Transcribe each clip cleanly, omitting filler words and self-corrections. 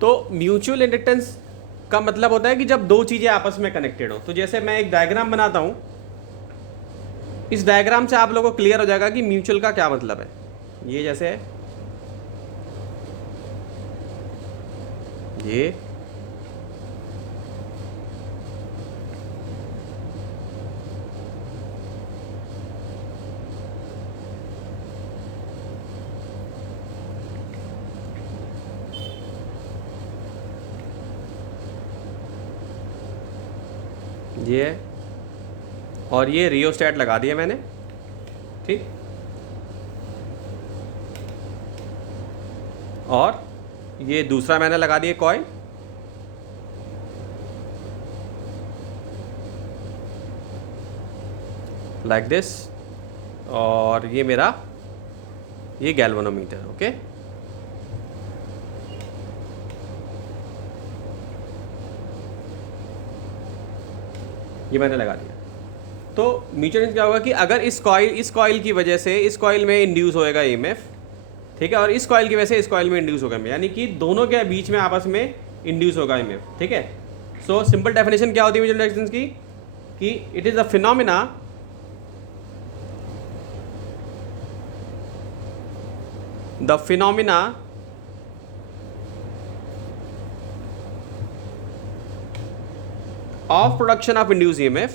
तो mutual inductance का मतलब होता है कि जब दो चीज़ें आपस में कनेक्टेड हो। तो जैसे मैं एक डायग्राम बनाता हूँ, इस डायग्राम से आप लोगों को क्लियर हो जाएगा कि म्यूचुअल का क्या मतलब है। ये जैसे है, ये है, और ये रियोस्टेट लगा दिया मैंने, ठीक। और ये दूसरा मैंने लगा दिया कॉइल, लाइक दिस, और ये मेरा ये गैल्वेनोमीटर, ओके। ये मैंने लगा दिया। तो म्यूचुअल क्या होगा कि अगर इस कॉइल की वजह से इस कॉइल में इंड्यूस होएगा ईएमएफ, ठीक है, और इस कॉइल की वजह से इस कॉइल में इंड्यूस होगा, यानी कि दोनों के बीच में आपस में इंड्यूस होगा ईएमएफ, ठीक है। सो सिंपल डेफिनेशन क्या होती है म्यूचुअल इंडक्टेंस की, कि it is the phenomena of production of induced EMF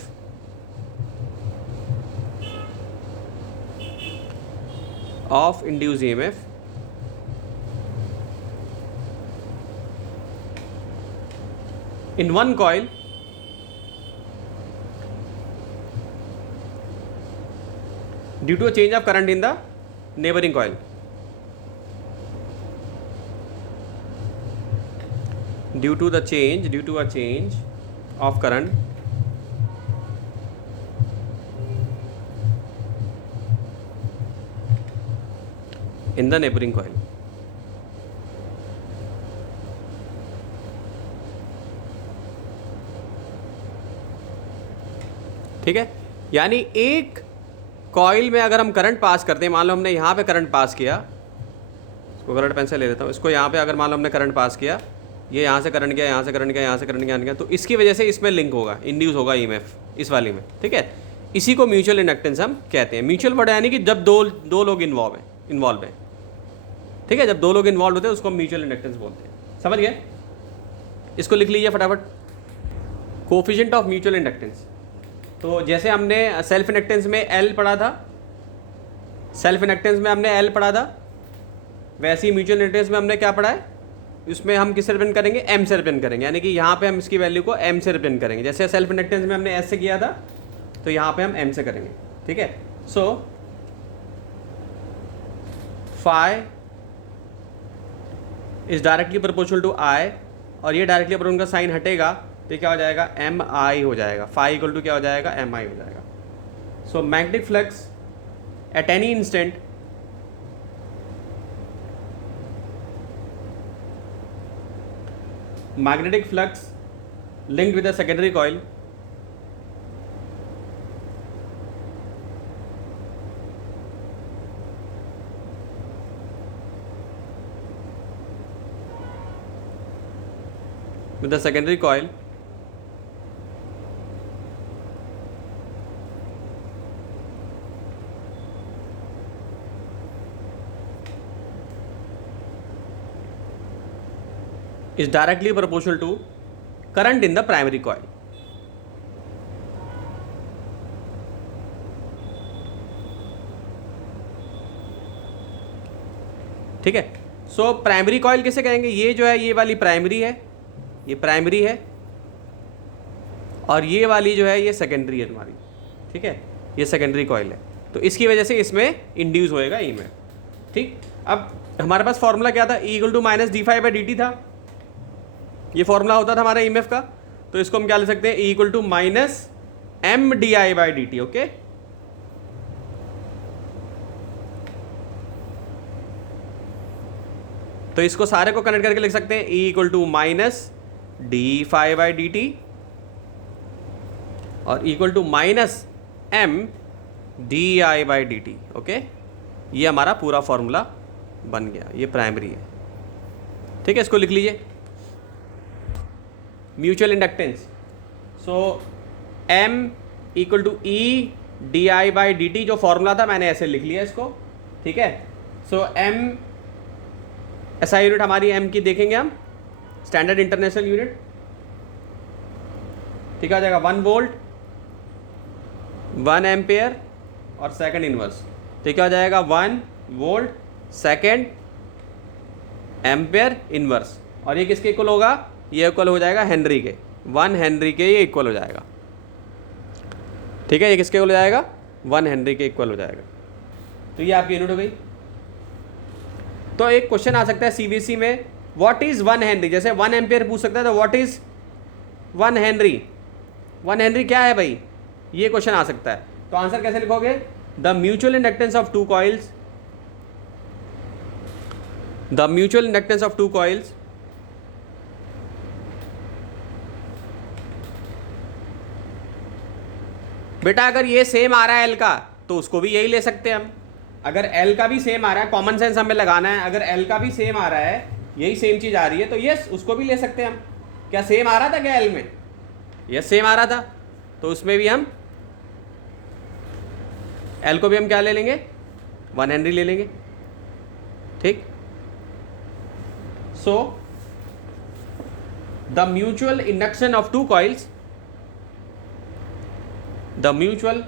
in one coil due to a change of current in the neighboring coil. Due to a change of current in the neighboring coil. ठीक है, यानी एक coil में अगर हम current pass करते हैं, मान लो हमने यहाँ पे करंट पास किया, इसको कलर पेन से ले लेता हूँ, इसको यहाँ पे अगर मान लो हमने करंट पास किया, ये यहाँ से करंट गया, यहाँ से करंट गया, यहाँ से करंट गया, तो इसकी वजह से इसमें लिंक होगा, इंड्यूस होगा ईएमएफ इस वाली में, ठीक है। इसी को म्यूचुअल इंडक्टेंस हम कहते हैं। म्यूचुअल वर्ड यानी कि जब दो लोग इन्वॉल्व है, ठीक है, जब दो लोग इन्वॉल्व होते हैं उसको म्यूचुअल इंडक्टेंस बोलते हैं। समझ गए? इसको लिख लीजिए फटाफट, कोफिशिएंट ऑफ म्यूचुअल इंडक्टेंस। तो जैसे हमने सेल्फ इंडक्टेंस में एल पढ़ा था, वैसे ही म्यूचुअल इंडक्टेंस में हमने क्या पढ़ा है, इसमें हम किससे रिप्रेजेंट करेंगे, एम से रिप्रेजेंट करेंगे, यानी कि यहाँ पे हम इसकी वैल्यू को एम से रिप्रेजेंट करेंगे। जैसे सेल्फ इंडक्टेंस में हमने एस से किया था, तो यहाँ पे हम एम से करेंगे, ठीक है। So phi is directly proportional to I, और ये डायरेक्टली अगर उनका साइन हटेगा तो क्या हो जाएगा, एम आई हो जाएगा। फाई इक्वल टू क्या हो जाएगा, एम आई हो जाएगा। So magnetic flux at any instant linked with a secondary coil is directly proportional to current in the primary coil. ठीक है। सो प्राइमरी कॉइल किसे कहेंगे, ये जो है ये वाली प्राइमरी है, ये प्राइमरी है, और ये वाली जो है ये सेकेंडरी है तुम्हारी, ठीक है, ये सेकेंडरी कॉइल है। तो इसकी वजह से इसमें इंड्यूस होएगा ईएमएफ, ठीक। अब हमारे पास फॉर्मूला क्या था, E = -d∅/dt था, ये फॉर्मूला होता था हमारा ईएमएफ का। तो इसको हम क्या ले सकते हैं, E = -mdi/dt, ओके। तो इसको सारे को कनेक्ट करके लिख सकते हैं, E = -d∅/dt और E = -mdi/dt, ओके। ये हमारा पूरा फॉर्मूला बन गया, ये प्राइमरी है, ठीक है। इसको लिख लीजिए, mutual inductance. So M equal to E D I by D T, जो फॉर्मूला था मैंने ऐसे लिख लिया इसको, ठीक है। सो M ऐसा यूनिट हमारी M की देखेंगे हम, स्टैंडर्ड इंटरनेशनल यूनिट, ठीक है, आ जाएगा 1 वोल्ट 1 एम्पेयर और सेकंड इनवर्स, ठीक है, आ जाएगा 1 वोल्ट सेकंड एम्पेयर इनवर्स। और ये किसके इक्वल होगा, ये इक्वल हो जाएगा हेनरी के, 1 हेनरी के ये इक्वल हो जाएगा, ठीक है। ये किसके इक्वल हो जाएगा, 1 हेनरी के इक्वल हो जाएगा। तो ये आपकी यूनिट हो गई। तो एक क्वेश्चन आ सकता है सीबीएसई में, व्हाट इज 1 हेनरी, जैसे 1 एम्पेयर पूछ सकता है तो व्हाट इज 1 हेनरी, 1 हेनरी क्या है भाई, ये क्वेश्चन आ सकता है। तो आंसर कैसे लिखोगे, the mutual inductance of 2 coils, the mutual inductance of 2 coils बेटा अगर ये सेम आ रहा है एल का तो उसको भी यही ले सकते हैं हम। अगर एल का भी सेम आ रहा है, कॉमन सेंस हमें लगाना है, अगर एल का भी सेम आ रहा है, यही सेम चीज आ रही है तो यस उसको भी ले सकते हैं हम। क्या सेम आ रहा था क्या एल में, यस सेम आ रहा था, तो उसमें भी हम एल को भी हम क्या ले लेंगे, 1 हेनरी ले लेंगे, ठीक। So the mutual induction of 2 coils, the mutual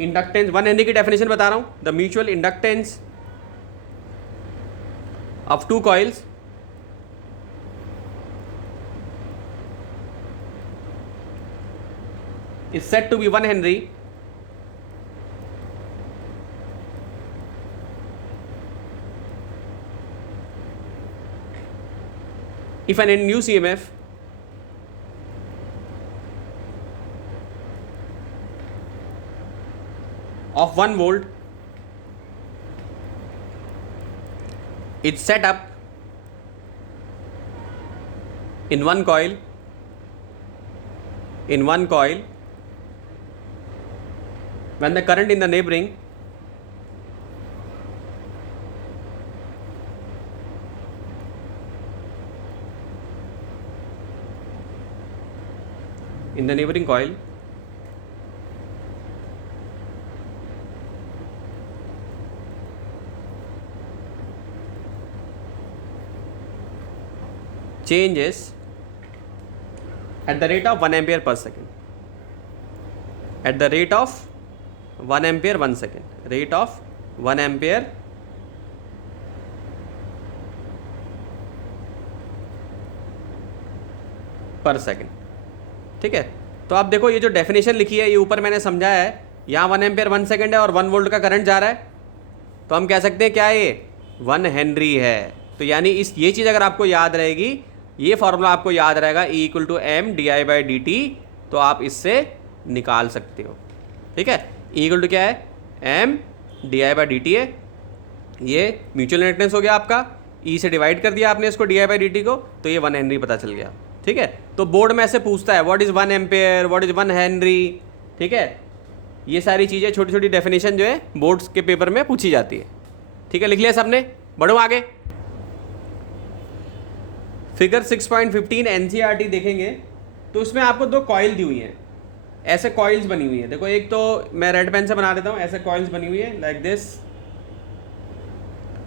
inductance, 1 Henry की डेफिनेशन बता रहा हूं, the mutual inductance of 2 coils is said to be 1 Henry if an induced EMF of 1 volt is set up in one coil, when the current in the neighboring coil changes at the rate of 1 ampere per second, at the rate of 1 ampere 1 second, rate of 1 ampere पर second, ठीक है। तो आप देखो ये जो definition लिखी है ये ऊपर मैंने समझाया है, यहाँ 1 एम्पेयर 1 सेकेंड है और 1 वोल्ट का करंट जा रहा है, तो हम कह सकते हैं क्या है, ये 1 हेनरी है। तो यानी इस ये चीज़ अगर आपको याद रहेगी, ये फॉर्मूला आपको याद रहेगा, E equal to M D I by D T, तो आप इससे निकाल सकते हो, ठीक है। E इक्वल टू क्या है, M D I by D T है, ये म्यूचुअल इंडक्टेंस हो गया आपका, E से डिवाइड कर दिया आपने इसको D I by D T को, तो ये 1 हेनरी पता चल गया, ठीक है। तो बोर्ड में ऐसे पूछता है what is 1 ampere, what is 1 Henry, ठीक है। ये सारी चीज़ें छोटी छोटी डेफिनेशन जो है बोर्ड्स के पेपर में पूछी जाती है, ठीक है। लिख लिया सबने, बढ़ो आगे। फिगर 6.15 एनसीईआरटी देखेंगे तो उसमें आपको 2 कॉइल दी हुई हैं, ऐसे कॉइल्स बनी हुई है। देखो एक तो मैं रेड पेन से बना देता हूँ, ऐसे कॉइल्स बनी हुई है लाइक दिस,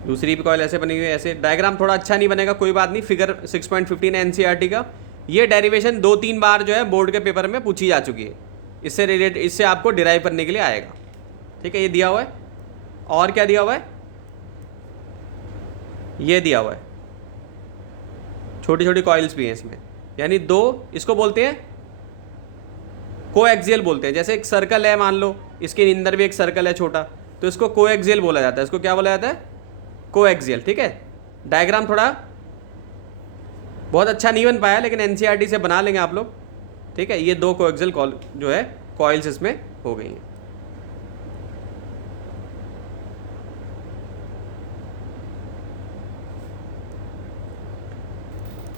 दूसरी भी कॉइल ऐसे बनी हुई है, ऐसे। डायग्राम थोड़ा अच्छा नहीं बनेगा, कोई बात नहीं। फिगर 6.15 एनसीईआरटी का ये डेरिवेशन 2-3 बार जो है बोर्ड के पेपर में पूछी जा चुकी है, इससे आपको डिराइव करने के लिए आएगा, ठीक है। ये दिया हुआ है, और क्या दिया हुआ है, ये दिया हुआ है, छोटी छोटी कॉइल्स भी हैं इसमें, यानी 2, इसको बोलते हैं कोएक्सियल बोलते हैं। जैसे एक सर्कल है, मान लो इसके अंदर भी एक सर्कल है छोटा, तो इसको कोएक्सियल बोला जाता है। इसको क्या बोला जाता है, कोएक्सियल, ठीक है। डायग्राम थोड़ा बहुत अच्छा नहीं बन पाया, लेकिन एनसीईआरटी से बना लेंगे आप लोग, ठीक है। ये 2 कोएक्सियल जो है कॉइल्स इसमें हो गई हैं,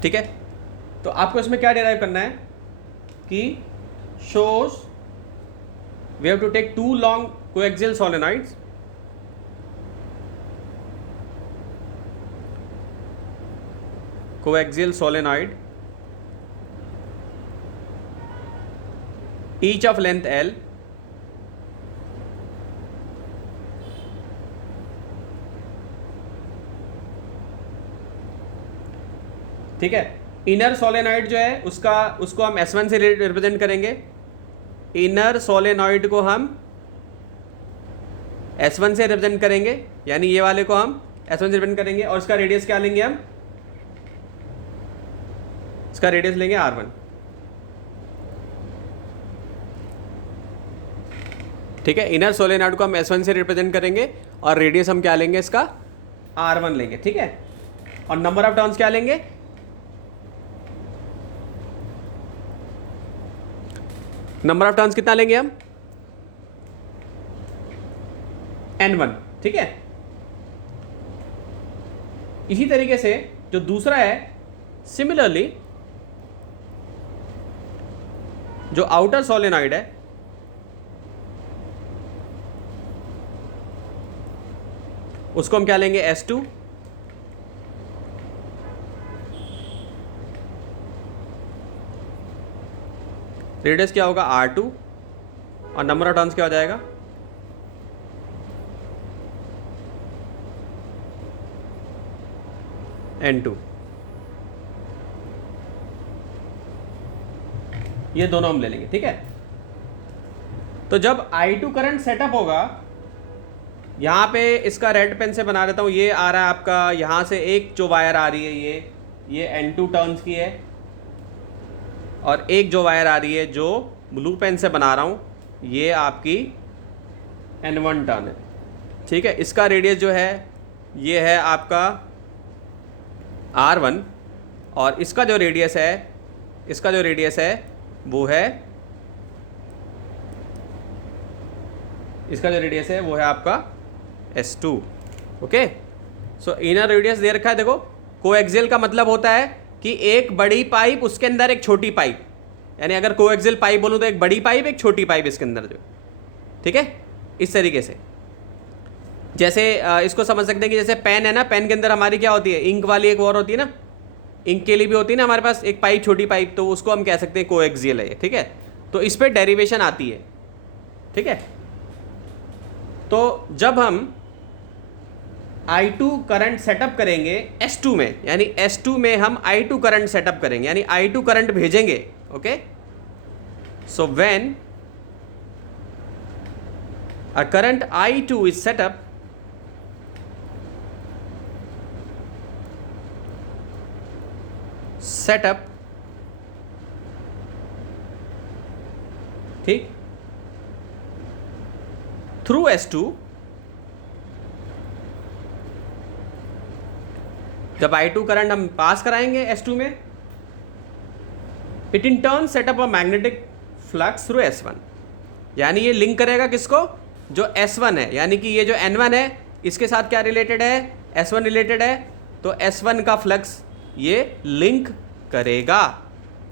ठीक है। तो आपको इसमें क्या डिराइव करना है कि shows we have to take 2 long coaxial solenoids, coaxial solenoid each of length L, ठीक है। इनर सोलेनॉइड जो है उसको हम S1 से रिप्रेजेंट करेंगे। इनर सोलेनॉइड को हम S1 से रिप्रेजेंट करेंगे, यानी ये वाले को हम S1 से रिप्रेजेंट करेंगे। और इसका रेडियस क्या लेंगे हम? इसका रेडियस लेंगे R1, ठीक है। इनर सोलेनॉइड को हम S1 से रिप्रेजेंट करेंगे और रेडियस हम क्या लेंगे? इसका R1 लेंगे, ठीक है। और नंबर ऑफ टर्न्स क्या लेंगे? नंबर ऑफ टर्न्स कितना लेंगे हम? N1, ठीक है। इसी तरीके से जो दूसरा है, सिमिलरली जो आउटर सोलेनॉइड है उसको हम क्या लेंगे? S2, रेडियस क्या होगा? R2, और नंबर ऑफ टर्न्स क्या हो जाएगा? N2। ये दोनों हम ले लेंगे, ठीक है। तो जब I2 करंट सेटअप होगा, यहां पे इसका रेड पेन से बना देता हूं, ये आ रहा है आपका, यहां से एक जो वायर आ रही है ये N2 टर्न्स की है, और एक जो वायर आ रही है जो ब्लू पेन से बना रहा हूं ये आपकी N1 टर्न है, ठीक है। इसका रेडियस जो है ये है आपका R1, और इसका जो रेडियस है वो है, इसका जो रेडियस है वो है आपका S2, okay. So inner radius दे रखा है, देखो। कोएक्सियल का मतलब होता है कि एक बड़ी पाइप उसके अंदर एक छोटी पाइप, यानी अगर कोएक्सियल पाइप बोलूं तो एक बड़ी पाइप एक छोटी पाइप इसके अंदर जो, ठीक है। इस तरीके से जैसे इसको समझ सकते हैं कि जैसे पेन है ना, पेन के अंदर हमारी क्या होती है? इंक वाली एक और होती है ना, इंक के लिए भी होती है ना हमारे पास एक पाइप, छोटी पाइप, तो उसको हम कह सकते हैं कोएक्सियल है, ठीक है। तो इस पर डेरिवेशन आती है, ठीक है। तो जब हम I2 करंट सेटअप करेंगे S2 में, यानी S2 में हम I2 करंट सेटअप करेंगे, यानी I2 करंट भेजेंगे, okay. So when a current I2 is setup, ठीक, थ्रू S2, जब I2 करंट हम पास कराएंगे S2 में, it in turn setup a magnetic flux through S1, यानी ये लिंक करेगा किसको? जो S1 है, यानी कि ये जो N1 है इसके साथ क्या रिलेटेड है? S1 रिलेटेड है, तो S1 का फ्लक्स ये लिंक करेगा,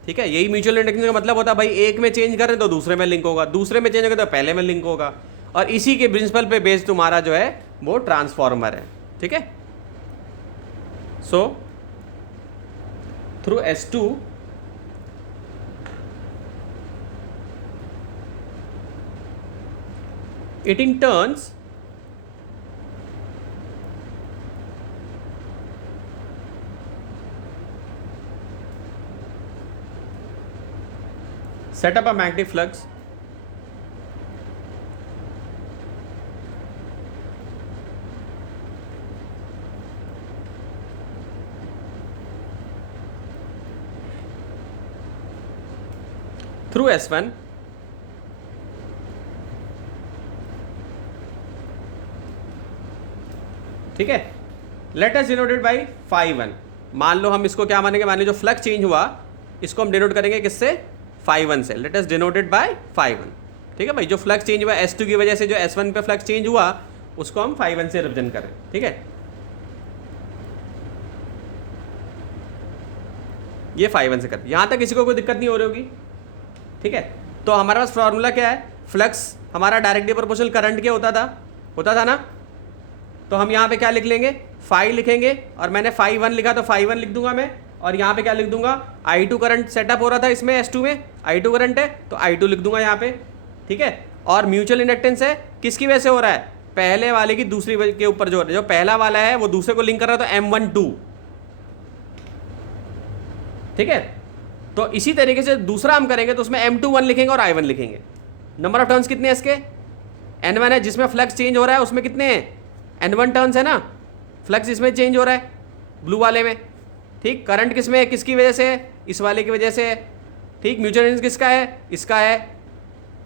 ठीक है। यही म्यूचुअल इंडक्टेंस का मतलब होता है भाई, एक में चेंज करें तो दूसरे में लिंक होगा, दूसरे में चेंज करें तो पहले में लिंक होगा, और इसी के प्रिंसिपल पे बेस्ड तुम्हारा जो है वो ट्रांसफॉर्मर है, ठीक है। So through S2 it in turns set up a magnetic flux through S1, ठीक है। Let us denoted by φ1। मान लो हम इसको क्या मानेंगे? मान लो जो फ्लक्स चेंज हुआ इसको हम डिनोट करेंगे किससे? φ1 से। लेट अस डिनोटेड बाय φ1, ठीक है भाई। जो फ्लक्स चेंज हुआ S2 की वजह से, जो S1 पे फ्लक्स चेंज हुआ उसको हम φ1 से रिप्रेजेंट करें, ठीक है। ये φ1 से करते, यहां तक किसी को कोई दिक्कत नहीं हो रही होगी, ठीक है। तो हमारे पास फॉर्मूला क्या है? फ्लक्स हमारा डायरेक्टली प्रोपोर्शनल करंट के होता था ना। तो हम यहाँ पे क्या लिख लेंगे? फाई लिखेंगे, और मैंने φ1 लिखा तो φ1 लिख दूंगा मैं, और यहाँ पे क्या लिख दूंगा, I2 करंट सेटअप हो रहा था इसमें, S2 में I2 करंट है तो I2 लिख दूंगा यहाँ पे, ठीक है। और म्यूचुअल इंडक्टेंस है, किसकी वजह से हो रहा है, पहले वाले की दूसरी के ऊपर जो पहला वाला है वो दूसरे को लिंक कर रहा है तो M12, ठीक है। तो इसी तरीके से दूसरा हम करेंगे तो उसमें M21 लिखेंगे और I1 लिखेंगे। नंबर ऑफ टर्न्स कितने हैं इसके, N1 है, जिसमें फ्लक्स चेंज हो रहा है उसमें कितने हैं, N1 टर्न्स है ना, फ्लक्स इसमें चेंज हो रहा है ब्लू वाले में, ठीक। करंट किसमें है, किसकी वजह से है, इस वाले की वजह से है, ठीक। म्यूचुअल इंडक्टेंस किसका है, इसका है,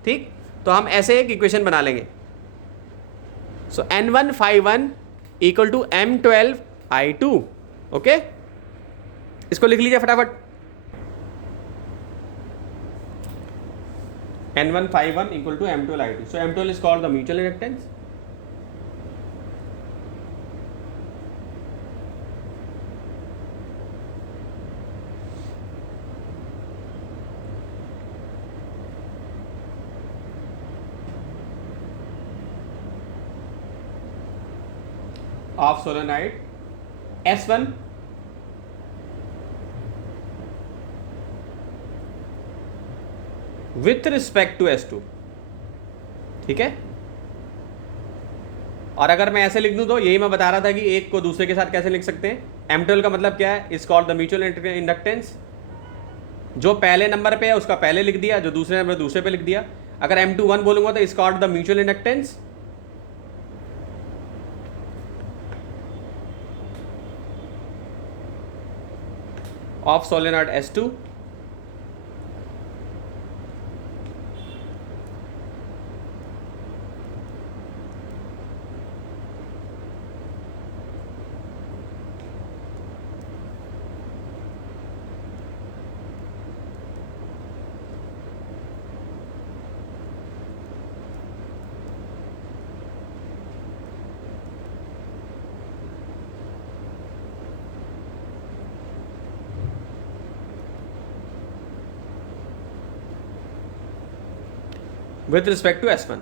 ठीक। तो हम ऐसे एक इक्वेशन बना लेंगे। So N1 ∅1 equal to M12 I2, okay. इसको लिख लीजिए फटाफट, N1 ∅1 equal to M12 I2. So M12 is called the mutual inductance. Of solenoid S1 with respect to S2, ठीक है। और अगर मैं ऐसे लिख दूं तो यही मैं बता रहा था कि एक को दूसरे के साथ कैसे लिख सकते हैं। M12 का मतलब क्या है, is called the mutual inductance. जो पहले नंबर पे है उसका पहले लिख दिया, जो दूसरे नंबर दूसरे पे लिख दिया। अगर M21 बोलूंगा तो is called the mutual inductance of solenoid S2 with respect to S1।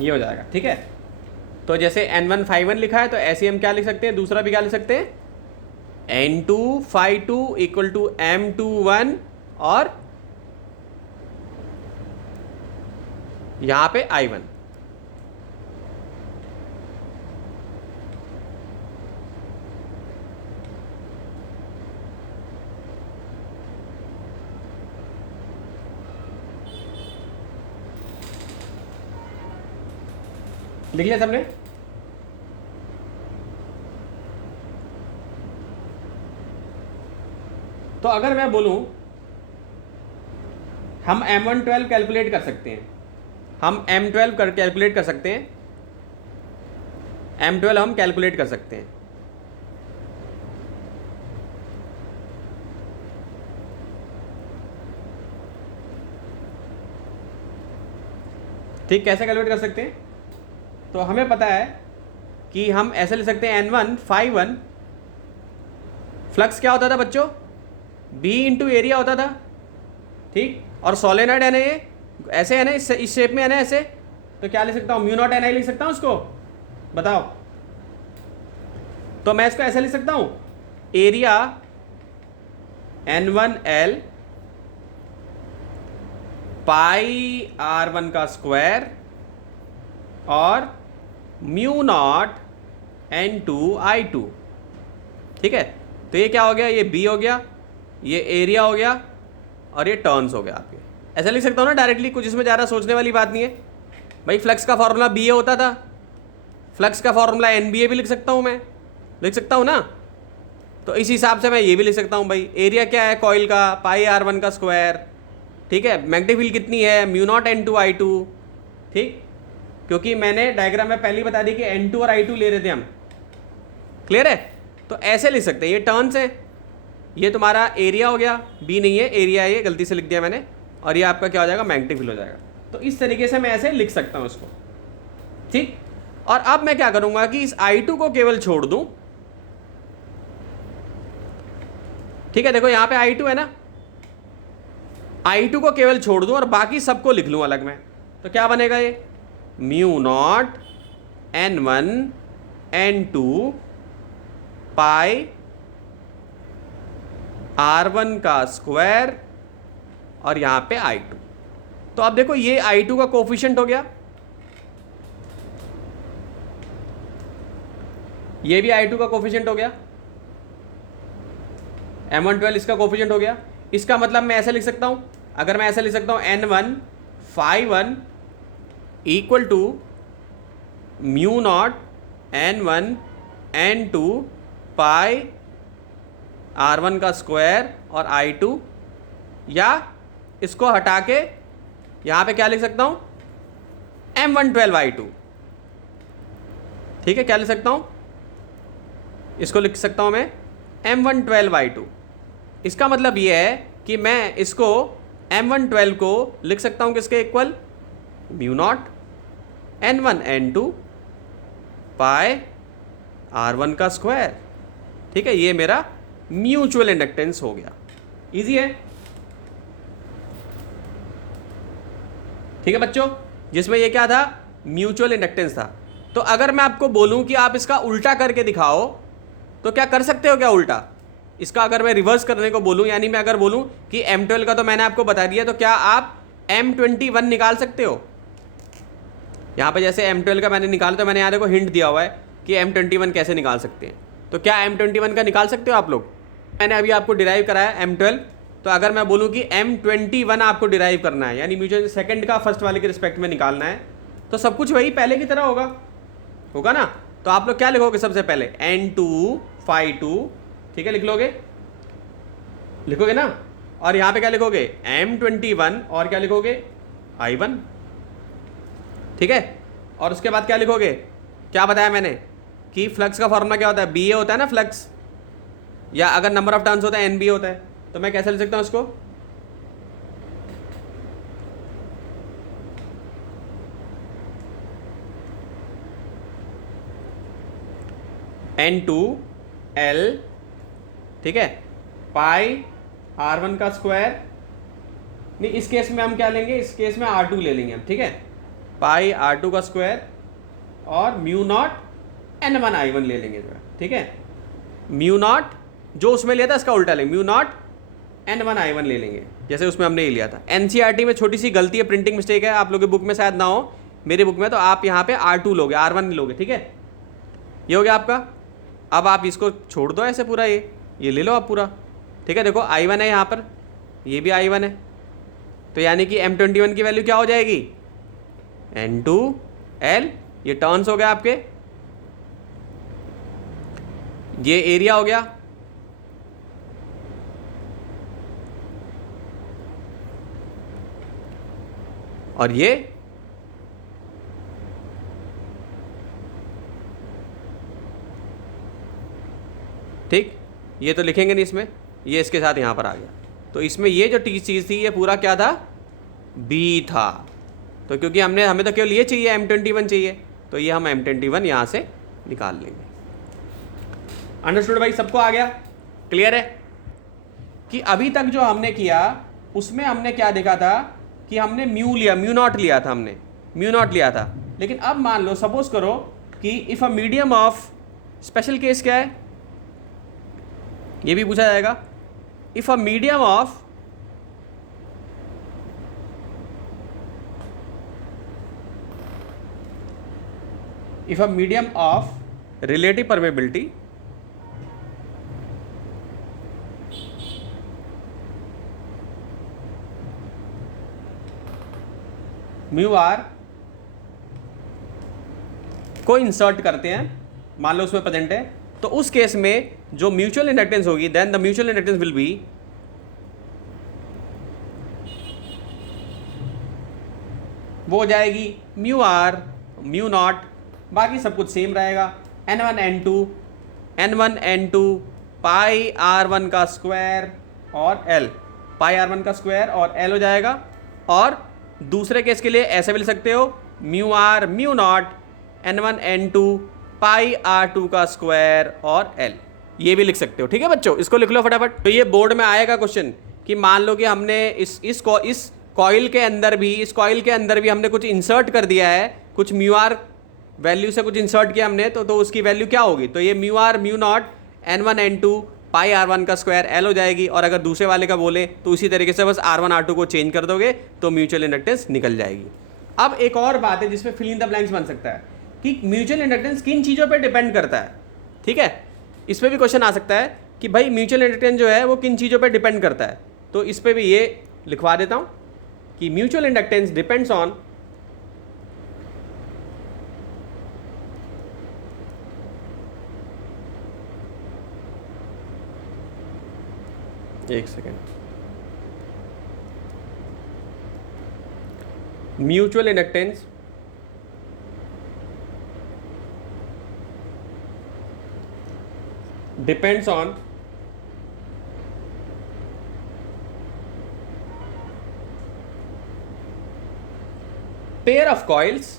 ये हो जाएगा, ठीक है। तो जैसे N1 ∅1 लिखा है तो ऐसे हम क्या लिख सकते हैं, दूसरा भी क्या लिख सकते हैं, N2 ∅2 इक्वल टू M21 और यहां पे I1। लिख लिया सबने। तो अगर मैं बोलूं हम M12 कैलकुलेट कर सकते हैं, हम M12 कैलकुलेट कर सकते हैं, M12 हम कैलकुलेट कर सकते हैं, ठीक। कैसे कैलकुलेट कर सकते हैं, तो हमें पता है कि हम ऐसे ले सकते हैं N1 ∅1 फ्लक्स क्या होता था बच्चों, B इंटू एरिया होता था, ठीक। और सोलेनॉइड है ना, ये ऐसे है ना, इस शेप में है ना ऐसे, तो क्या लिख सकता हूँ, म्यू नॉट NI लिख सकता हूँ उसको, बताओ। तो मैं इसको ऐसे लिख सकता हूँ, एरिया N1L पाई R1 का स्क्वायर और म्यू नॉट N2I2, ठीक है। तो ये क्या हो गया, ये B हो गया, ये एरिया हो गया और ये टर्न्स हो गया आपके। ऐसा लिख सकता हूँ ना डायरेक्टली, कुछ इसमें ज़्यादा सोचने वाली बात नहीं है भाई। फ्लक्स का फॉर्मूला BA होता था, फ्लक्स का फॉर्मूला NBA भी लिख सकता हूँ, मैं लिख सकता हूँ ना। तो इस हिसाब से मैं ये भी लिख सकता हूँ भाई, एरिया क्या है कॉइल का, पाई R1 का स्क्वायर, ठीक है। मैग्नेटिक फील्ड कितनी है, म्यू नॉट N2I2, ठीक। क्योंकि मैंने डायग्राम में पहले ही बता दी कि N2 और I2 ले रहे थे हम, क्लियर है। तो ऐसे लिख सकते हैं, ये टर्न्स है, ये तुम्हारा एरिया हो गया, B नहीं है एरिया है, ये गलती से लिख दिया मैंने, और ये आपका क्या हो जाएगा, मैग्नेटिक फील्ड हो जाएगा। तो इस तरीके से मैं ऐसे लिख सकता हूँ इसको, ठीक। और अब मैं क्या करूंगा कि इस I2 को केवल छोड़ दूं, ठीक है। देखो यहां पे I2 है ना, I2 को केवल छोड़ दूं और बाकी सबको लिख लूं अलग में, तो क्या बनेगा, ये mu not N1 N2 pi R1 का स्क्वायर और यहाँ पे I2। तो अब देखो ये I2 का कोफिशिएंट हो गया, ये भी I2 का कोफिशिएंट हो गया, M112 इसका कोफिशिएंट हो गया। इसका मतलब मैं ऐसे लिख सकता हूं, अगर मैं ऐसे लिख सकता हूं N1 phi1 equal to mu not N1 N2 pi R1 का स्क्वायर और I2, या इसको हटा के यहां पे क्या लिख सकता हूं M112 I2। ठीक है, क्या लिख सकता हूं, इसको लिख सकता हूं मैं M112 I2। इसका मतलब ये है कि मैं इसको M112 को लिख सकता हूं किसके equal, mu not N1 N2 pi R1 का स्क्वायर। ठीक है, ये मेरा म्यूचुअल इंडक्टेंस हो गया। इजी है, ठीक है बच्चों, जिसमें ये क्या था, म्यूचुअल इंडक्टेंस था। तो अगर मैं आपको बोलूं कि आप इसका उल्टा करके दिखाओ तो क्या कर सकते हो क्या उल्टा इसका, अगर मैं रिवर्स करने को बोलूं, यानी मैं अगर बोलूं कि M12 का तो मैंने आपको बता दिया, तो क्या आप M21 निकाल सकते हो। यहां पे जैसे M12 का मैंने निकाला तो मैंने यहाँ देखो हिंट दिया हुआ है कि M21 कैसे निकाल सकते हैं। तो क्या M21 का निकाल सकते हो आप लोग, मैंने अभी आपको डिराइव कराया M12। तो अगर मैं बोलूं कि M21 आपको डिराइव करना है, यानी म्यूचुअल सेकंड का फर्स्ट वाले के रिस्पेक्ट में निकालना है, तो सब कुछ वही पहले की तरह होगा ना। तो आप लोग क्या लिखोगे सबसे पहले, N2 phi2, ठीक है, लिखोगे ना, और यहाँ पे क्या लिखोगे M21 और क्या लिखोगे I1। ठीक है, और उसके बाद क्या लिखोगे, क्या बताया मैंने कि फ्लक्स का फॉर्मूला क्या होता है, BA होता है ना फ्लक्स, या अगर नंबर ऑफ टर्न्स होता है NBA होता है। तो मैं कैसे लिख सकता हूं इसको, N2L, ठीक है, पाई R1 का स्क्वायर, नहीं इस केस में हम क्या लेंगे, इस केस में R2 ले लेंगे हम, ठीक है, पाई R2 का स्क्वायर और म्यू नॉट N1 I1 ले लेंगे, ठीक है, म्यू नॉट जो उसमें लिया था इसका उल्टा लेंगे, म्यू नॉट N1 I1 ले लेंगे, जैसे उसमें हमने ये लिया था। NCERT में छोटी सी गलती है, प्रिंटिंग मिस्टेक है, आप लोगों की बुक में शायद ना हो, मेरी बुक में तो आप यहाँ पे R2 लोगे, R1 नहीं लोगे, ठीक है, ये हो गया आपका। अब आप इसको छोड़ दो ऐसे पूरा, ये ले लो आप पूरा, ठीक है, देखो I1 है यहाँ पर, ये भी I1 है, तो यानी कि M21 की वैल्यू क्या हो जाएगी, N2L, ये टर्न्स हो गया आपके, ये एरिया हो गया, और ये ठीक, ये तो लिखेंगे नहीं इसमें, ये इसके साथ यहां पर आ गया। तो इसमें ये जो चीज़ थी ये पूरा क्या था, B था। तो क्योंकि हमें तो केवल ये चाहिए, M21 चाहिए, तो ये हम M21 यहां से निकाल लेंगे। अंडरस्टूड भाई, सबको आ गया, क्लियर है कि अभी तक जो हमने किया उसमें हमने क्या देखा था कि हमने म्यू नॉट लिया था। लेकिन अब मान लो, सपोज करो कि if a medium of, special case क्या है ये भी पूछा जाएगा, if a medium of relative permeability mu r को इंसर्ट करते हैं, मान लो उसमें प्रेजेंट है, तो उस केस में जो म्यूचुअल इंडक्टेंस होगी, then the mutual inductance will be वो हो जाएगी म्यू आर म्यू नॉट, बाकी सब कुछ सेम रहेगा, N1 N2 पाई R1 का स्क्वायर और L, पाई R1 का स्क्वायर और L हो जाएगा। और दूसरे केस के लिए ऐसे भी लिख सकते हो, mu r mu not N1 N2 pi R2 का स्क्वायर और L, ये भी लिख सकते हो। ठीक है बच्चों, इसको लिख लो फटाफट। तो ये बोर्ड में आएगा क्वेश्चन कि मान लो कि हमने इस कॉइल के अंदर भी हमने कुछ इंसर्ट कर दिया है, कुछ म्यू आर वैल्यू से कुछ इंसर्ट किया हमने तो उसकी वैल्यू क्या होगी, तो ये mu r mu not N1 N2 pi R1 का स्क्वायर L हो जाएगी। और अगर दूसरे वाले का बोले तो उसी तरीके से बस R1 R2 को चेंज कर दोगे तो म्यूचुअल इंडक्टेंस निकल जाएगी। अब एक और बात है जिसमें फिल इन द ब्लैंक्स बन सकता है कि म्यूचुअल इंडक्टेंस किन चीज़ों पर डिपेंड करता है। ठीक है, इस पर भी क्वेश्चन आ सकता है कि भाई म्यूचुअल इंडक्टेंस जो है वो किन चीज़ों पर डिपेंड करता है। तो इस पर भी ये लिखवा देता हूँ कि म्यूचुअल इंडक्टेंस डिपेंड्स ऑन एक second, mutual inductance depends on pair of coils.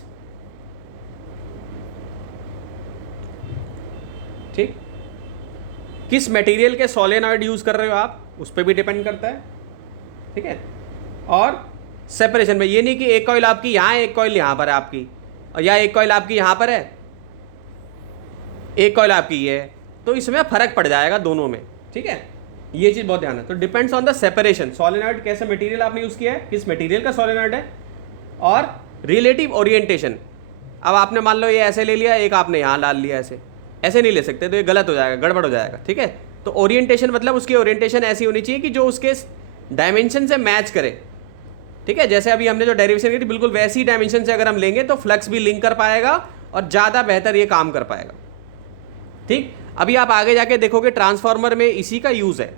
ठीक, किस मटेरियल के सोलेनॉइड यूज कर रहे हो आप उस पर भी डिपेंड करता है। ठीक है, और सेपरेशन में ये नहीं कि एक कॉइल आपकी यहाँ है एक कॉइल यहाँ पर है आपकी, और या एक कॉइल आपकी यहाँ पर है एक कॉइल आपकी ये है, तो इसमें फर्क पड़ जाएगा दोनों में। ठीक है, ये चीज़ बहुत ध्यान है। तो depends on the separation, solenoid कैसे मटेरियल आपने यूज़ किया है, किस मटेरियल का सोलेनॉइड है, और रिलेटिव ओरिएंटेशन। अब आपने मान लो ये ऐसे ले लिया, एक आपने यहाँ डाल लिया, ऐसे ऐसे नहीं ले सकते, तो ये गलत हो जाएगा, गड़बड़ हो जाएगा। ठीक है, तो ओरिएंटेशन मतलब उसकी ओरिएंटेशन ऐसी होनी चाहिए कि जो उसके डायमेंशन से मैच करे। ठीक है, जैसे अभी हमने जो डेरिवेशन की थी बिल्कुल वैसी डायमेंशन से अगर हम लेंगे तो फ्लक्स भी लिंक कर पाएगा और ज़्यादा बेहतर ये काम कर पाएगा। ठीक, अभी आप आगे जाके देखोगे ट्रांसफार्मर में इसी का यूज़ है,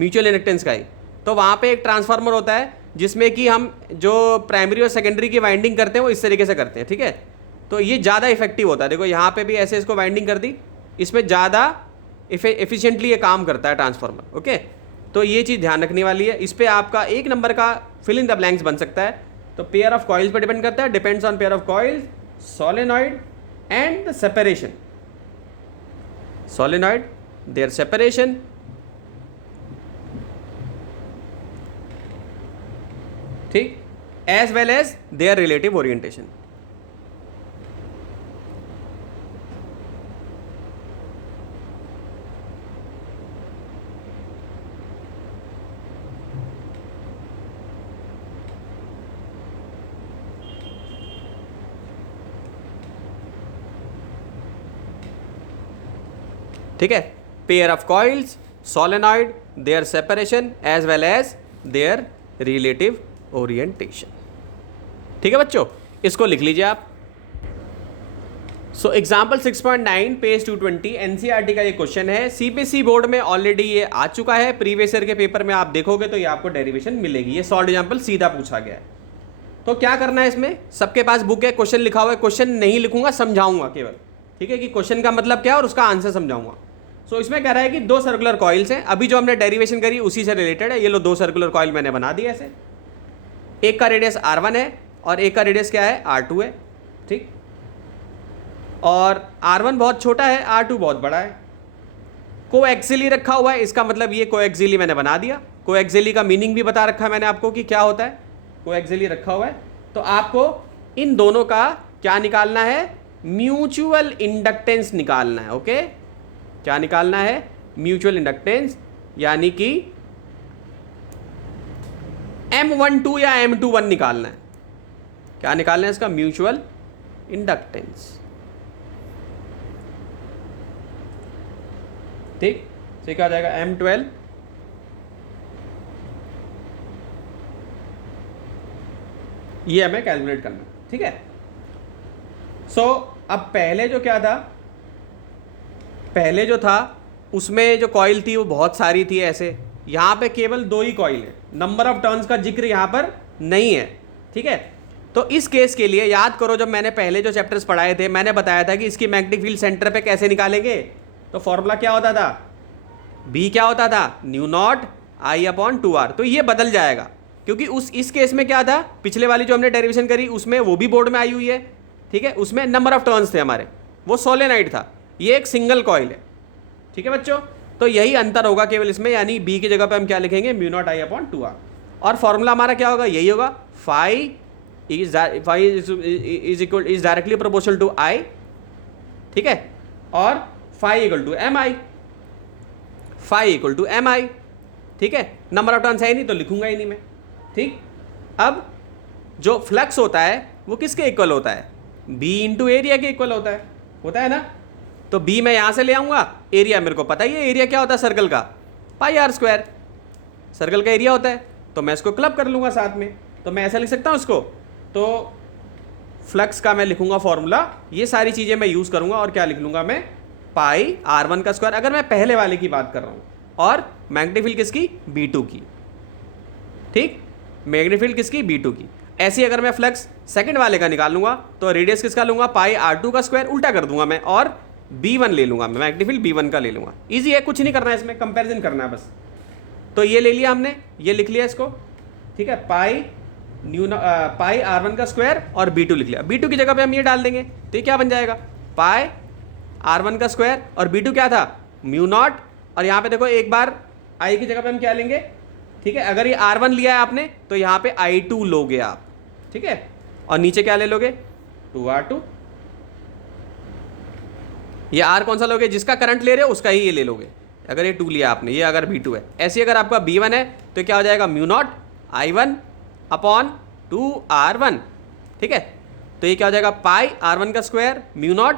म्यूचुअल इंडक्टेंस का ही। तो वहाँ पे एक ट्रांसफार्मर होता है जिसमें कि हम जो प्राइमरी और सेकेंडरी की वाइंडिंग करते हैं वो इस तरीके से करते हैं। ठीक है, तो ये ज़्यादा इफेक्टिव होता है। देखो यहाँ पे भी ऐसे इसको वाइंडिंग कर दी, इसमें ज़्यादा एफिशिएंटली ये काम करता है ट्रांसफार्मर। ओके, तो ये चीज़ ध्यान रखने वाली है। इस पर आपका एक नंबर का फिल इन द ब्लैंक्स बन सकता है। तो पेयर ऑफ कॉइल्स पर डिपेंड करता है, depends on pair of coils, solenoid and the separation, solenoid their separation, ठीक, as well as their relative orientation. ठीक है, pair of coils, solenoid, their separation as well as their relative orientation. ठीक है बच्चों, इसको लिख लीजिए आप। सो एग्जाम्पल 6.9 पेज 220 एनसीईआरटी का ये क्वेश्चन है। सीबीएसई बोर्ड में ऑलरेडी ये आ चुका है, प्रीवियस ईयर के पेपर में आप देखोगे तो ये आपको डेरिवेशन मिलेगी। ये सॉल्व एग्जाम्पल सीधा पूछा गया है। तो क्या करना है, इसमें सबके पास बुक है, क्वेश्चन लिखा हुआ है, क्वेश्चन नहीं लिखूंगा, समझाऊंगा केवल। ठीक है, कि क्वेश्चन का मतलब क्या है और उसका आंसर समझाऊंगा। सो इसमें कह रहा है कि दो सर्कुलर कॉइल्स हैं, अभी जो हमने डेरिवेशन करी उसी से रिलेटेड है। ये लो, दो सर्कुलर कॉइल मैंने बना दिया ऐसे, एक का रेडियस R1 है और एक का रेडियस क्या है, R2 है। ठीक, और R1 बहुत छोटा है, R2 बहुत बड़ा है। कोएक्सियली रखा हुआ है, इसका मतलब ये कोएक्सियली मैंने बना दिया। कोएक्सियली का मीनिंग भी बता रखा है मैंने आपको कि क्या होता है, कोएक्सियली रखा हुआ है। तो आपको इन दोनों का क्या निकालना है, म्यूचुअल इंडक्टेंस निकालना है। ओके, क्या निकालना है, म्यूचुअल इंडक्टेंस, यानी कि M12 या M21 निकालना है। क्या निकालना है इसका, म्यूचुअल इंडक्टेंस। ठीक, तो क्या आ जाएगा, M12 ये हमें कैलकुलेट करना। ठीक है, सो अब पहले जो क्या था, पहले जो था उसमें जो कॉइल थी वो बहुत सारी थी ऐसे, यहाँ पे केवल दो ही कॉइल है, नंबर ऑफ टर्न्स का जिक्र यहाँ पर नहीं है। ठीक है, तो इस केस के लिए याद करो, जब मैंने पहले जो चैप्टर्स पढ़ाए थे मैंने बताया था कि इसकी मैग्नेटिक फील्ड सेंटर पे कैसे निकालेंगे। तो फॉर्मूला क्या होता था, बी क्या होता था, न्यू नॉट I/2R। तो ये बदल जाएगा क्योंकि इस केस में क्या था, पिछले वाली जो हमने डेरिवेशन करी उसमें वो भी बोर्ड में आई हुई है। ठीक है, उसमें नंबर ऑफ टर्न्स थे हमारे, वो सोलेनाइड था, ये एक सिंगल कॉइल है। ठीक है बच्चों, तो यही अंतर होगा केवल इसमें, यानी बी की जगह पे हम क्या लिखेंगे, म्यू नॉट I/2R। और फॉर्मूला हमारा क्या होगा, यही होगा, phi is directly proportional to I, ठीक है, और phi equal to M I, phi equal to M I, ठीक है। नंबर ऑफ टर्न्स है ही नहीं तो लिखूंगा ही नहीं मैं, ठीक। अब जो फ्लक्स होता है वो किसके इक्वल होता है, बी इंटू एरिया के इक्वल होता है ना। तो बी मैं यहां से ले आऊंगा, एरिया मेरे को पता ही है, एरिया क्या होता है सर्कल का, पाई आर स्क्वायर, सर्कल का एरिया होता है। तो मैं इसको क्लब कर लूंगा साथ में, तो मैं ऐसा लिख सकता हूं इसको। तो फ्लक्स का मैं लिखूंगा फॉर्मूला, ये सारी चीजें मैं यूज करूंगा, और क्या लिख लूंगा मैं, पाई R1 का स्क्वायर, अगर मैं पहले वाले की बात कर रहा हूं, और मैग्नेटिक फील्ड किसकी, B2 की, ठीक, मैग्नेटिक फील्ड किसकी, B2 की। ऐसे ही अगर मैं फ्लक्स सेकंड वाले का निकाल लूंगा तो रेडियस किसका लूंगा, पाई R2 का स्क्वायर, उल्टा कर दूंगा मैं, और B1 ले लूंगा मैं, मैग्नेटिक फील्ड B1 का ले लूंगा। इजी है, कुछ नहीं करना है इसमें, कंपैरिजन करना है बस। तो ये ले लिया हमने, ये लिख लिया इसको, ठीक है, पाई R1 का स्क्वायर और B2 लिख लिया। B2 की जगह पे हम ये डाल देंगे तो ये क्या बन जाएगा, पाई R1 का स्क्वायर, और B2 क्या था, म्यू नॉट, और यहाँ पे देखो एक बार I की जगह पे हम क्या लेंगे, ठीक है, अगर ये R1 लिया है आपने तो यहाँ पे I2 लोगे आप, ठीक है, और नीचे क्या ले लोगे, 2R2। ये R कौन सा लोगे, जिसका करंट ले रहे हो उसका ही ये ले लोगे, अगर ये 2 लिया आपने, ये अगर B2 है। ऐसे अगर आपका B1 है तो क्या हो जाएगा, mu naught I1 upon 2R1, ठीक है। तो ये क्या हो जाएगा, पाई R1 का स्क्वायर म्यू नॉट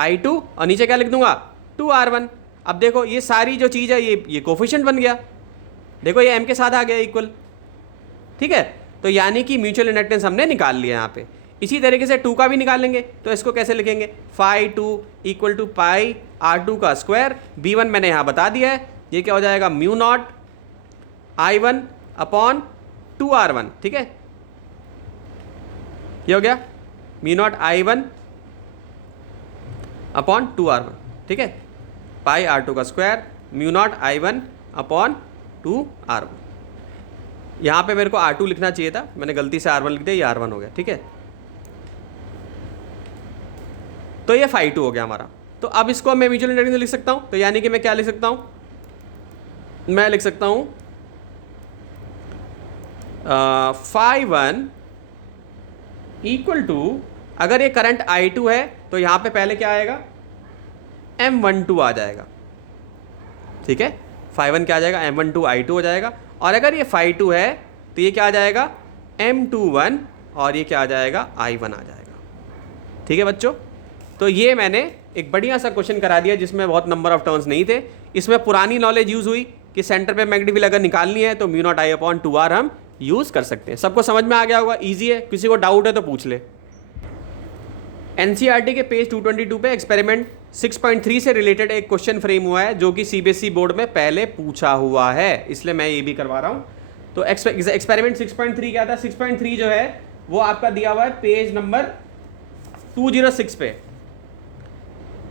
I2, और नीचे क्या लिख दूंगा, 2R1। अब देखो ये सारी जो चीज़ है ये कोफिशिएंट बन गया, देखो ये M के साथ आ गया इक्वल, ठीक है। तो यानी कि म्यूचुअल इंडक्टेंस हमने निकाल लिया यहाँ पे। इसी तरीके से 2 का भी निकाल लेंगे, तो इसको कैसे लिखेंगे, phi 2 equal to pi R2 का स्क्वायर, B1 मैंने यहाँ बता दिया है, ये क्या हो जाएगा, mu naught I1 upon 2R1, ठीक है, ये हो गया mu naught I1 upon 2R1, ठीक है, पाई R2 का square mu naught I1 upon 2R1। यहाँ पे मेरे को R2 लिखना चाहिए था, मैंने गलती से R1 लिख दिया, ये R1 हो गया, ठीक है। तो ये फाई 2 हो गया हमारा। तो अब इसको मैं म्यूचुअल इंडक्टेंस लिख सकता हूँ, तो यानी कि मैं क्या लिख सकता हूँ, मैं लिख सकता हूँ फाई 1 इक्वल टू, अगर ये करंट I2 है तो यहाँ पे पहले क्या आएगा, M12 आ जाएगा, ठीक है, फाई 1 क्या आ जाएगा, M12 I2 हो जाएगा, और अगर ये फाई 2 है तो ये क्या आ जाएगा, M21, और ये क्या आ जाएगा, I1 आ जाएगा, ठीक है बच्चों। तो ये मैंने एक बढ़िया सा क्वेश्चन करा दिया जिसमें बहुत नंबर ऑफ टर्म्स नहीं थे, इसमें पुरानी नॉलेज यूज हुई कि सेंटर पे मैग्नेटिक फील्ड अगर निकालनी है तो mu naught I upon 2R हम यूज कर सकते हैं। सबको समझ में आ गया होगा, इजी है, किसी को डाउट है तो पूछ ले। एनसीईआरटी के पेज 222 पे एक्सपेरिमेंट 6.3 से रिलेटेड एक क्वेश्चन फ्रेम हुआ है जो कि सीबीएसई बोर्ड में पहले पूछा हुआ है, इसलिए मैं ये भी करवा रहा हूँ। तो एक्सपेरिमेंट 6.3 क्या था, 6.3 जो है वो आपका दिया हुआ है पेज नंबर 206 पे,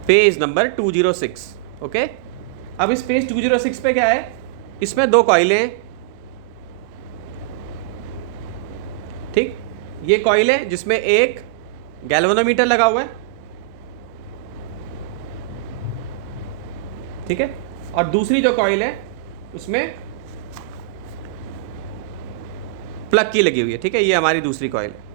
पेज नंबर 206, ओके। अब इस पेज 206 पे क्या है, इसमें 2 कॉइलें हैं, ठीक, ये कॉइल है जिसमें एक गैल्वेनोमीटर लगा हुआ है, ठीक है, और दूसरी जो कॉइल है उसमें प्लग की लगी हुई है, ठीक है, ये हमारी दूसरी कॉइल है।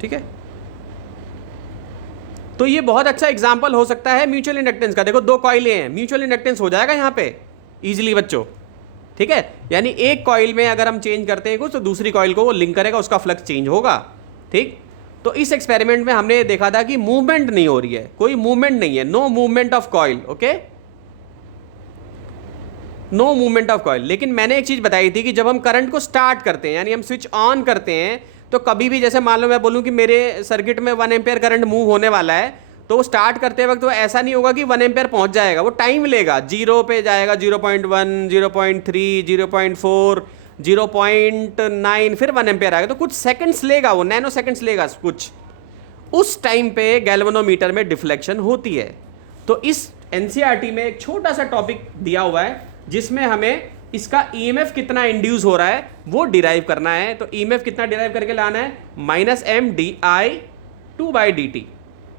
ठीक है, तो ये बहुत अच्छा एग्जाम्पल हो सकता है म्यूचुअल इंडक्टेंस का। देखो 2 कॉइलें हैं, म्यूचुअल इंडक्टेंस हो जाएगा यहाँ पे इजीली बच्चों, ठीक है। यानी एक कॉइल में अगर हम चेंज करते हैं कुछ तो दूसरी कॉइल को वो लिंक करेगा, उसका फ्लक्स चेंज होगा, ठीक। तो इस एक्सपेरिमेंट में हमने देखा था कि मूवमेंट नहीं हो रही है, कोई मूवमेंट नहीं है, no movement of coil, okay, no movement of coil. लेकिन मैंने एक चीज बताई थी कि जब हम करंट को स्टार्ट करते हैं, यानी हम स्विच ऑन करते हैं, तो कभी भी जैसे मान लो मैं बोलूं कि मेरे सर्किट में 1 एम्पियर करंट मूव होने वाला है, तो वो स्टार्ट करते वक्त तो ऐसा नहीं होगा कि 1 एम्पियर पहुंच जाएगा, वो टाइम लेगा, 0 पे जाएगा, 0.1, 0.3, 0.4, 0.9, फिर 1 एम्पियर आएगा, तो कुछ सेकंड्स लेगा, वो नैनो सेकंड्स लेगा कुछ। उस टाइम पे गैल्वेनोमीटर में डिफ्लेक्शन होती है। तो इस एनसीईआरटी में एक छोटा सा टॉपिक दिया हुआ है जिसमें हमें इसका ईएमएफ कितना इंड्यूस हो रहा है वो डिराइव करना है। तो ईएमएफ कितना डिराइव करके लाना है, -m/di/2/dt।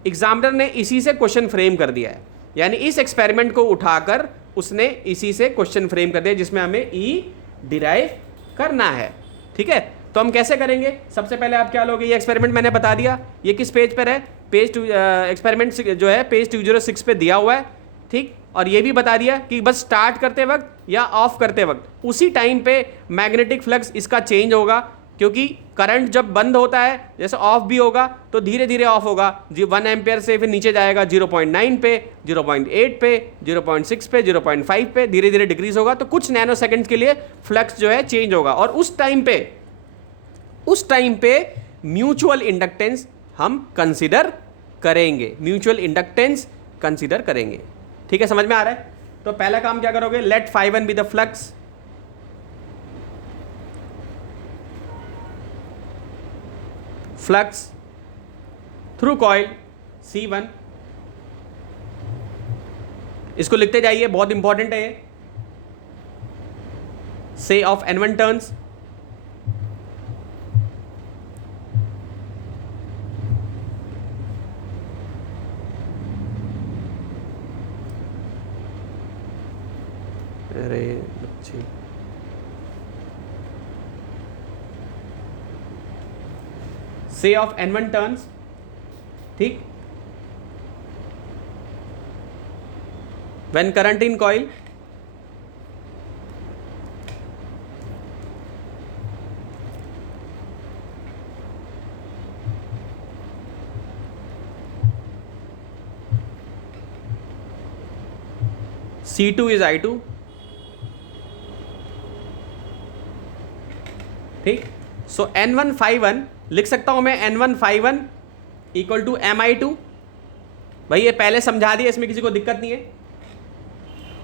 एग्जामिनर ने इसी से क्वेश्चन फ्रेम कर दिया है। यानी इस एक्सपेरिमेंट को उठाकर उसने इसी से क्वेश्चन फ्रेम कर दिया जिसमें हमें ई डिराइव करना है। ठीक है, तो हम कैसे करेंगे? सबसे पहले आप क्या लोगे, ये एक्सपेरिमेंट मैंने बता दिया, ये किस पेज पर है, पेज एक्सपेरिमेंट जो है पेज 206 पे दिया हुआ है। ठीक, और ये भी बता दिया कि बस स्टार्ट करते वक्त या ऑफ करते वक्त उसी टाइम पे मैग्नेटिक फ्लक्स इसका चेंज होगा, क्योंकि करंट जब बंद होता है जैसे ऑफ भी होगा तो धीरे धीरे ऑफ होगा, 1 एम्पियर से फिर नीचे जाएगा 0.9 पे, 0.8 पे, 0.6 पे, 0.5 पे, धीरे धीरे डिक्रीज होगा। तो कुछ नैनो सेकंड के लिए फ्लक्स जो है चेंज होगा, और उस टाइम पे म्यूचुअल इंडक्टेंस हम कंसिडर करेंगे, म्यूचुअल इंडक्टेंस कंसिडर करेंगे। ठीक है, समझ में आ रहा है? तो पहला काम क्या करोगे, let φ1 be the flux, flux through coil C1, इसको लिखते जाइए, बहुत इंपॉर्टेंट है ये। से ऑफ N1 टर्न्स, अरे बच्चे, से ऑफ N1 टर्न्स। ठीक, when current in coil C2 is I2। ठीक, सो N1 φ1 लिख सकता हूं मैं, N1 φ1 इक्वल टू Mi2। भाई ये पहले समझा दिया, इसमें किसी को दिक्कत नहीं है।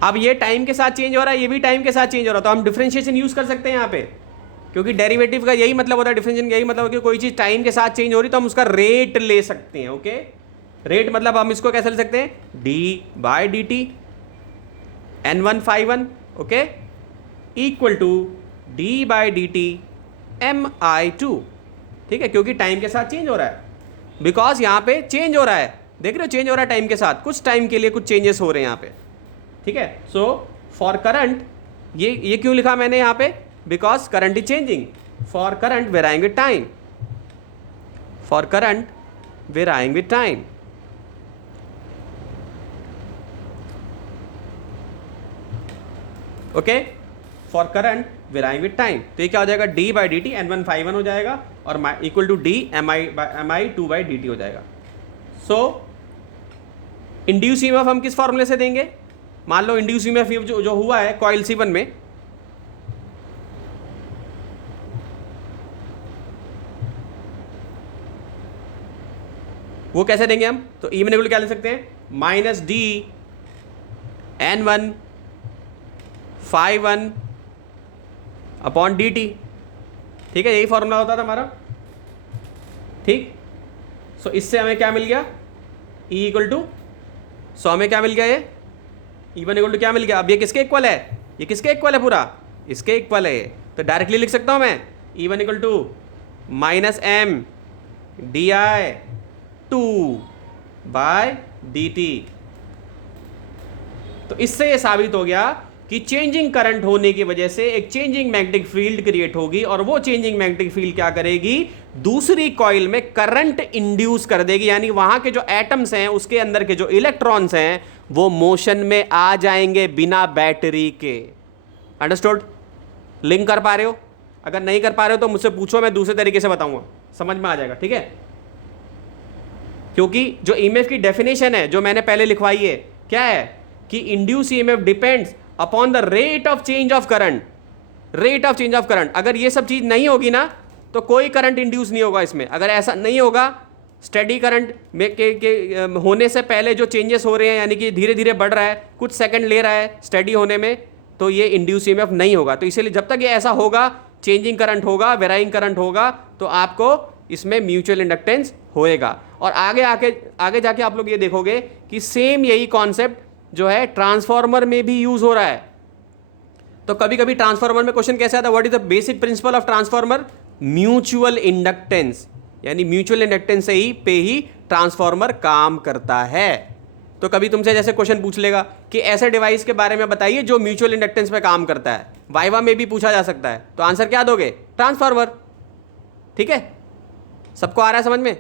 अब ये टाइम के साथ चेंज हो रहा है, ये भी टाइम के साथ चेंज हो रहा है, तो हम डिफरेंशिएशन यूज कर सकते हैं यहाँ पे, क्योंकि डेरिवेटिव का यही मतलब होता है, डिफरेंशिएशन यही मतलब कि कोई चीज टाइम के साथ चेंज हो रही तो हम उसका रेट ले सकते हैं। ओके, रेट मतलब हम इसको कैसे ले सकते हैं, d/dt N1 φ1 okay equal to d/dt Mi2। ठीक है, क्योंकि टाइम के साथ चेंज हो रहा है, बिकॉज यहां पे चेंज हो रहा है, देख रहे हो, चेंज हो रहा है टाइम के साथ, कुछ टाइम के लिए कुछ चेंजेस हो रहे हैं यहां पे। ठीक है, सो फॉर करंट, ये क्यों लिखा मैंने यहां पे, because current is changing, for current varying with time, for current varying with time. Okay, for current varying with time, तो ये क्या हो जाएगा, d/dt N1 φ1 हो जाएगा और इक्वल टू d Mi2/dt हो जाएगा। सो इंड्यूस ईएमएफ हम किस फॉर्मूले से देंगे, मान लो इंड्यूस ईएमएफ जो हुआ है कॉइल C1 में, वो कैसे देंगे हम, तो E1 इक्वल क्या ले सकते हैं, -d N1 φ1 अपॉन dt। ठीक है, यही फॉर्मूला होता था हमारा। ठीक, सो इससे हमें क्या मिल गया, E इक्वल टू, सो हमें क्या मिल गया, ये E1 इक्वल टू क्या मिल गया। अब ये किसके इक्वल है, ये किसके इक्वल है, पूरा इसके इक्वल है, तो डायरेक्टली लिख सकता हूं मैं E1 equal to -m di2/dt। तो इससे ये साबित हो गया कि चेंजिंग करंट होने की वजह से एक चेंजिंग मैग्नेटिक फील्ड क्रिएट होगी, और वो चेंजिंग मैग्नेटिक फील्ड क्या करेगी, दूसरी कॉइल में करंट इंड्यूस कर देगी, यानी वहां के जो एटम्स हैं उसके अंदर के जो इलेक्ट्रॉन्स हैं वो मोशन में आ जाएंगे बिना बैटरी के। अंडरस्टूड? लिंक कर पा रहे हो? अगर नहीं कर पा रहे हो तो मुझसे पूछो, मैं दूसरे तरीके से बताऊंगा, समझ में आ जाएगा। ठीक है, क्योंकि जो ईएमएफ की डेफिनेशन है जो मैंने पहले लिखवाई है, क्या है कि induce EMF depends upon the rate of change of current, rate of change of current. अगर ये सब चीज नहीं होगी ना तो कोई करंट इंड्यूस नहीं होगा इसमें। अगर ऐसा नहीं होगा, स्टेडी करंट में के होने से पहले जो चेंजेस हो रहे हैं, यानी कि धीरे धीरे बढ़ रहा है, कुछ सेकंड ले रहा है स्टेडी होने में, तो ये इंड्यूस ईएमएफ नहीं होगा। तो इसीलिए जब तक ये ऐसा होगा, चेंजिंग करंट होगा, वेराइंग करंट होगा, तो आपको इसमें म्यूचुअल इंडक्टेंस होएगा। और आगे जाके आप लोग ये देखोगे कि सेम यही कॉन्सेप्ट जो है ट्रांसफार्मर में भी यूज हो रहा है। तो कभी कभी ट्रांसफार्मर में क्वेश्चन कैसे आता है, what is the basic principle of transformer, mutual inductance, यानी म्यूचुअल इंडक्टेंस से ही पे ही ट्रांसफार्मर काम करता है। तो कभी तुमसे जैसे क्वेश्चन पूछ लेगा कि ऐसे डिवाइस के बारे में बताइए जो म्यूचुअल इंडक्टेंस पे काम करता है, वाइवा में भी पूछा जा सकता है, तो आंसर क्या दोगे? ट्रांसफार्मर। ठीक है, सबको आ रहा है समझ में?